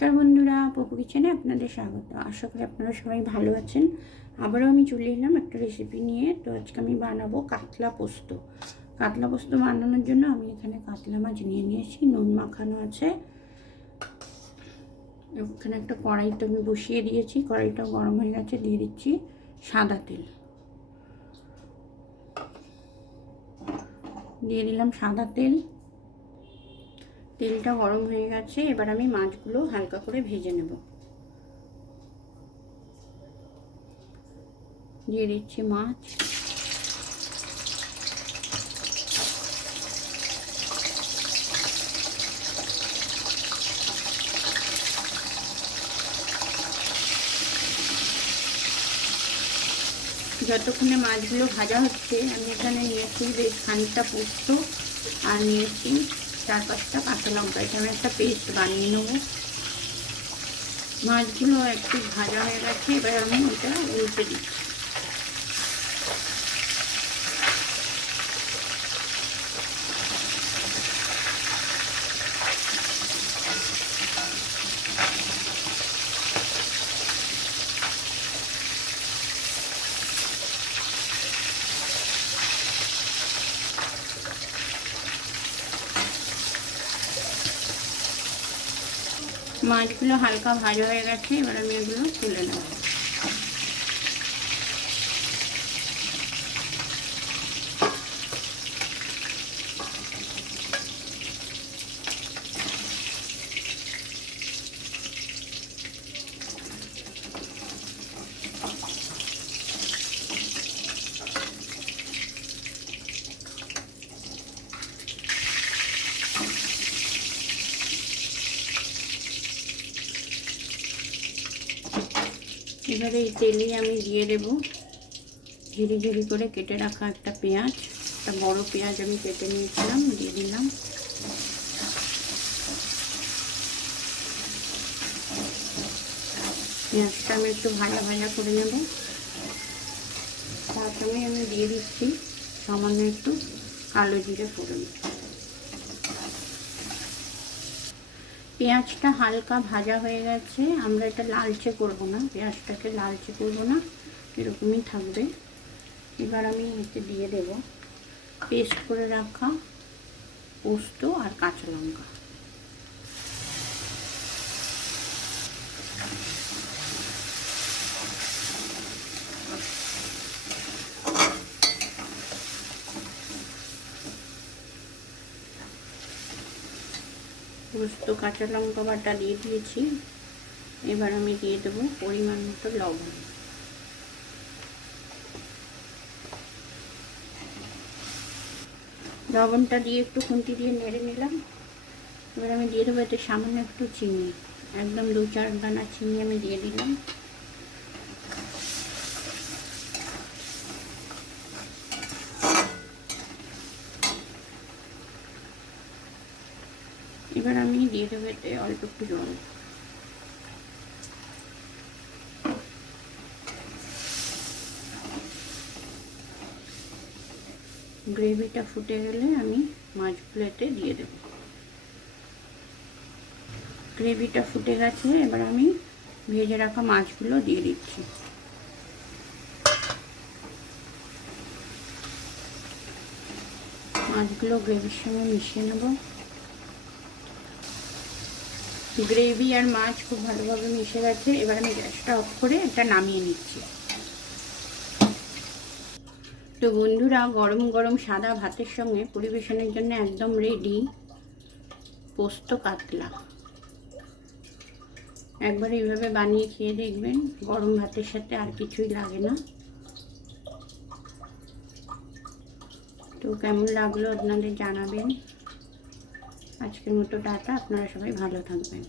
নমস্কার বন্ধুরা পপু কিচেনে আপনাদের স্বাগত। আশা করি আপনারা সবাই ভালো আছেন। আবারও আমি চলে এলাম একটা রেসিপি নিয়ে। তো আজকে আমি বানাবো কাতলা পোস্ত। কাতলা পোস্ত বানানোর জন্য আমি এখানে কাতলা মাছ নিয়ে নিয়েছি নুন মাখানো আছে। ওখানে একটা কড়াইতে আমি বসিয়ে দিয়েছি কড়াইটা গরম হয়ে গেছে দিয়ে দিচ্ছি সাদা তেল। দিয়ে দিলাম সাদা তেল। তেলটা গরম হয়ে গেছে, এবার আমি মাছগুলো হালকা করে ভেজে নেব। দিয়ে দিচ্ছি মাছ। যতক্ষণে মাছগুলো ভাজা হচ্ছে, আমি এখানে নিয়েছি বেশ খানিকটা পোস্ত আর নিয়েছি চার পাঁচটা কাঁচা লঙ্কা। এখানে একটা পেস্ট বানিয়ে নেব। মাছগুলো একটু ভাজা হয়ে গেছে, এবার আমি ওটা উল্টে দিচ্ছি। মাছগুলো হালকা ভাজা হয়ে গেছে এবার আমি এগুলো তুলে নেব। এবারে এই তেলেই আমি দিয়ে দেব ঝিরি ঝিরি করে কেটে রাখা একটা পেঁয়াজ, একটা বড় পেঁয়াজ আমি কেটে নিয়েছিলাম, দিয়ে দিলাম। পেঁয়াজটা আমি একটু ভাজা ভাজা করে নেব। তার সঙ্গে আমি দিয়ে দিচ্ছি সামান্য একটু কালো জিরে ফোড়ন। পেঁয়াজটা হালকা ভাজা হয়ে গেছে, আমরা এটা লালচে করব না, পেঁয়াজটাকে লালচে করব না, এরকমই থাকবে। এবার আমি এতে দিয়ে দেব, পেস্ট করে রাখা পোস্ত আর কাঁচা লঙ্কা। পোস্ত কাঁচা লঙ্কা বাটা দিয়ে দিয়েছি। এবার আমি দিয়ে দেবো পরিমাণ মতো লবণ। লবণটা দিয়ে একটু খুন্তি দিয়ে নেড়ে নিলাম। এবার আমি দিয়ে দেবো এতে সামান্য একটু চিনি। একদম দু চার দানা চিনি আমি দিয়ে দিলাম। এবার আমি দিয়ে দেবো এতে অল্প একটু জল। গ্রেভিটা ফুটে গেলে আমি মাছগুলো এতে দিয়ে দেব। গ্রেভিটা ফুটে গেছে, এবার আমি ভেজে রাখা মাছগুলো দিয়ে দিচ্ছি। মাছগুলো গ্রেভির সঙ্গে মিশিয়ে নেব। গ্রেভি আর মাছ খুব ভালোভাবে মিশে গেছে। এবার আমি গ্যাসটা অফ করে এটা নামিয়ে নিচ্ছি। তো বন্ধুরা, গরম গরম সাদা ভাতের সঙ্গে পরিবেশনের জন্য একদম রেডি পোস্ত কাতলা। একবার এইভাবে বানিয়ে খেয়ে দেখবেন, গরম ভাতের সাথে আর কিছুই লাগে না। তো কেমন লাগল আপনাদের জানাবেন। আজকের মতো টাটা আপনারা সবাই ভালো থাকবেন।